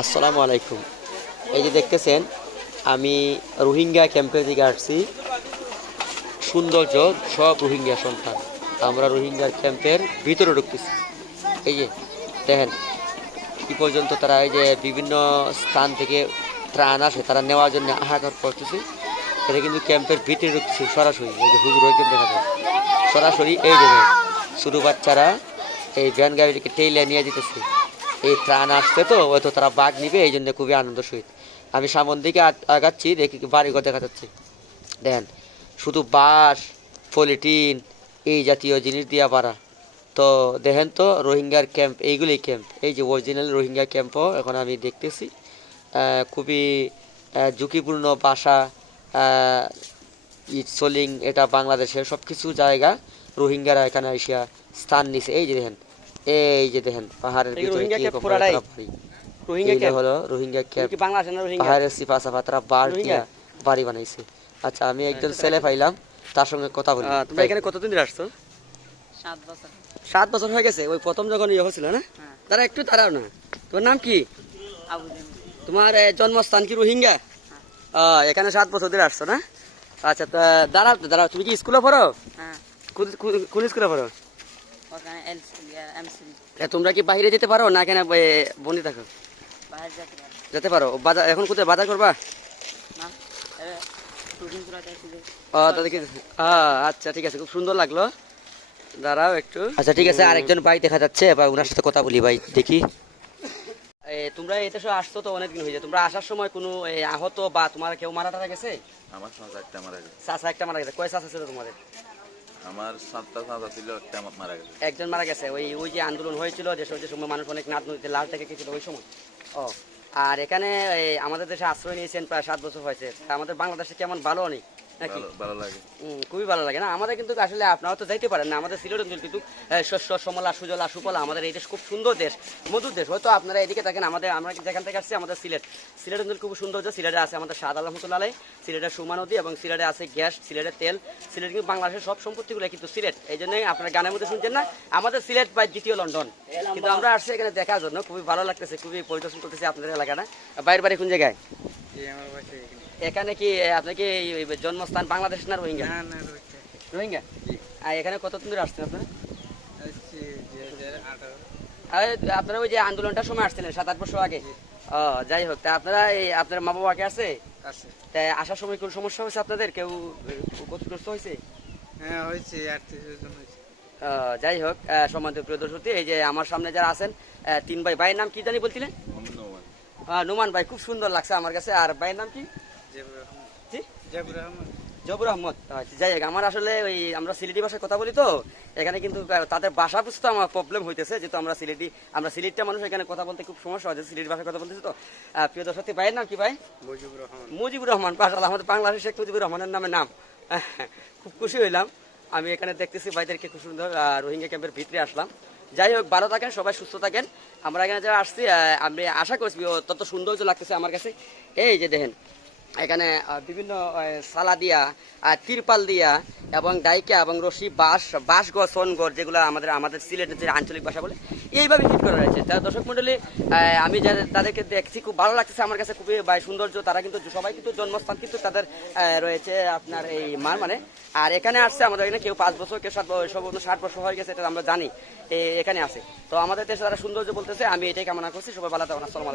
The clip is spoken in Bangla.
আসসালামু আলাইকুম। এই যে দেখতেছেন, আমি রোহিঙ্গা ক্যাম্পে দিকে আসছি সৌন্দর্য সব রোহিঙ্গা সন্তান। আমরা রোহিঙ্গার ক্যাম্পের ভিতরে ঢুকতেছি। এই যে, দেখেন কি পর্যন্ত তারা এই যে বিভিন্ন স্থান থেকে ত্রাণ আসে, তারা নেওয়ার জন্য হাহাকার করতেছে। এটা কিন্তু ক্যাম্পের ভিতরে ঢুকছে সরাসরি। এই যে হুজুর ওইখানে দেখা যায়। সরাসরি এই যে ছোটো বাচ্চারা এই ভ্যান গাড়িটিকে টেইলে নিয়ে যেতেছে। এই ত্রাণ আসছে তো হয়তো তারা বাঘ নিবে, এই জন্য খুবই আনন্দ সহিত। আমি সামন দিকে আগাচ্ছি, দেখি বাড়িঘর দেখা যাচ্ছে। দেখেন শুধু বাঁশ, পলিটিন, এই জাতীয় জিনিস দিয়া পারা তো দেখেন তো, রোহিঙ্গার ক্যাম্প, এইগুলোই ক্যাম্প। এই যে অরিজিনাল রোহিঙ্গা ক্যাম্পও এখন আমি দেখতেছি। খুবই ঝুঁকিপূর্ণ বাসা ইট সোলিং, এটা বাংলাদেশের সব কিছু জায়গা। রোহিঙ্গারা এখানে এসিয়া স্থান নিছে। এই যে দেখেন এই যে দেখেন পাহাড়ের ভিতরে কি রকম। রোহিঙ্গা ক্যাম্প হলো রোহিঙ্গা তুমি ক্যাম্প কি বাংলাদেশ না রোহিঙ্গা? পাহাড়ের সিপা সাফা তারা বার? দিয়া বাড়ি বানাইছে। আচ্ছা আমি একজন ছেলে পাইলাম তার সঙ্গে কথা বলি। তোমরা এখানে কতদিন ধরে আসছো? সাত বছর। সাত বছর হয়ে গেছে ওই প্রথম যখন ইয়ে হয়েছিল না? হ্যাঁ। তারা একটু তারাও না। তোমার নাম কি? তোমার জন্মস্থান কি রোহিঙ্গা? আহ, এখানে সাত বছর ধরে আসছো না? আচ্ছা তা দাঁড়াও দাঁড়াও তুমি কি স্কুলে পড়ো? হ্যাঁ। কোন স্কুলে পড়ো? তোমরা কি বাইরে যেতে পারো না এ, বন্দি থাকো? যেতে পারো। বাজার এখন কোথায় বাজার করবা? ও আচ্ছা ঠিক আছে খুব সুন্দর লাগল। দাঁড়াও একটু। আচ্ছা ঠিক আছে আরেকজন ভাই দেখা যাচ্ছে এবার ওনার সাথে কথা বলি ভাই দেখি। তোমরা এতে সব আসতো তো অনেকদিন হয়ে যায়। তোমরা আসার সময় কোনো আহত বা তোমার কেউ মারা টারা গেছে? আমার সাথে একটা মারা গেছে। চাষা একটা মারা গেছে। কয় চাষা ছিল তোমাদের? আমার সাতটা সাদা ছিল একটা মারা গেছে। একজন মারা গেছে। ওই ওই যে আন্দোলন হয়েছিল, যে যে সময় মানুষ অনেক নাদ নদীতে লাল থেকে গেছিল, ওই সময়। ও। আর এখানে আমাদের দেশে আশ্রয় নিয়েছেন প্রায় সাত বছর হয়েছে। আমাদের বাংলাদেশে কেমন ভালো নেই ভালো ভালো লাগে। খুবই ভালো লাগে। না আমাদের কিন্তু আসলে আপনারা তো যাইতে পারেন না। আমাদের সিলেট অঞ্চল কিন্তু শস্য সমলা সুজলা সুফলা আমাদের এই দেশ খুব সুন্দর দেশ মধুর দেশ। হয়তো আপনারা এদিকে থাকেন আমাদের আমরা যেখান থেকে আসছি আমাদের সিলেট। সিলেট অঞ্চল খুব সৌন্দর্য সিলেটে আছে আমাদের সাদ আলহামতুল্লাহ সিলেটের সুমা নদী এবং সিলেটে আছে গ্যাস সিলেটের তেল। সিলেট কিন্তু বাংলাদেশের সব সম্পত্তিগুলো কিন্তু সিলেট। এই জন্যই আপনারা গানের মধ্যে শুনছেন না আমাদের সিলেট বা দ্বিতীয় লন্ডন। কিন্তু আমরা আসছি এখানে দেখার জন্য। খুবই ভালো লাগতেছে খুবই পরিদর্শন করতেছি আপনাদের এলাকাটা। বাইরের বাড়ি কোন জায়গায়? এখানে কি আপনি কি জন্মস্থান বাংলাদেশ না রোহিঙ্গা? রোহিঙ্গা। আর এখানে কতদিন ধরে আসছেন আপনারা আপনারা ওই যে আন্দোলনটার সময় আসছিলেন সাত আট বছর আগে? ও যাই হোক তা আপনারা এই আপনার মা বাবা কে আছে। তাই আসার সময় কোন সমস্যা হয়েছে আপনাদের? কেউ ক্ষতিগ্রস্ত হয়েছে? হ্যাঁ হয়েছে যাই হোক সম্মানিত প্রিয় দর্শক এই যে আমার সামনে যারা আছেন তিন ভাই ভাইয়ের নাম কি জানি বলছিলেন? নুমান ভাই খুব সুন্দর লাগছে আমার কাছে। আর ভাইয়ের নাম কি? জেবুর আহমদ আচ্ছা, যাই হোক আমার আসলে ওই আমরা সিলেটি ভাষায় কথা বলি তো এখানে কিন্তু তাদের ভাষা বুঝতে আমার প্রবলেম হইতেছে যেহেতু আমরা সিলেটি আমরা সিলেটটা মানুষ এখানে কথা বলতে খুব সমস্যা হয় সিলেটি ভাষায় কথা বলতেছি তো। প্রিয় দর্শক ভাইয়ের নাম কি ভাই? মুজিবুর রহমান। মুজিবুর রহমান পাশাল আমাদের বাংলাদেশ শেখ মুজিবুর রহমানের নামে নাম। খুব খুশি হইলাম। আমি এখানে দেখতেছি ভাইদেরকে খুব সুন্দর রোহিঙ্গা ক্যাম্পের ভিতরে আসলাম। যাই হোক, ভালো থাকেন, সবাই সুস্থ থাকেন। আমরা এখানে যারা আসছি আমি আশা করছি তত সৌন্দর্য লাগতেছে আমার কাছে। এই যে দেখেন এখানে বিভিন্ন সালা দিয়া তিরপাল দিয়া এবং ডাইকা এবং রশি, বাঁশ বাঁশ গছ সন গড় যেগুলো আমাদের আমাদের সিলেটের যে আঞ্চলিক ভাষা বলে, এইভাবে ফিট করা রয়েছে তার দর্শক মন্ডলী আমি যাদের, তাদেরকে দেখছি, খুব ভালো লাগতেছে আমার কাছে, খুবই সৌন্দর্য। তারা কিন্তু, সবাই কিন্তু জন্মস্থান কিন্তু তাদের রয়েছে আপনার এই মার মানে আর এখানে আসছে আমাদের এখানে কেউ পাঁচ বছর, কেউ সাত বছর ষাট বছর হয়ে গেছে, এটা আমরা জানি। এখানে আসে তো আমাদের দেশে তারা সৌন্দর্য বলতেছে, আমি এটাই কামনা করছি, সবাই ভালো থাকুন, আসসালামু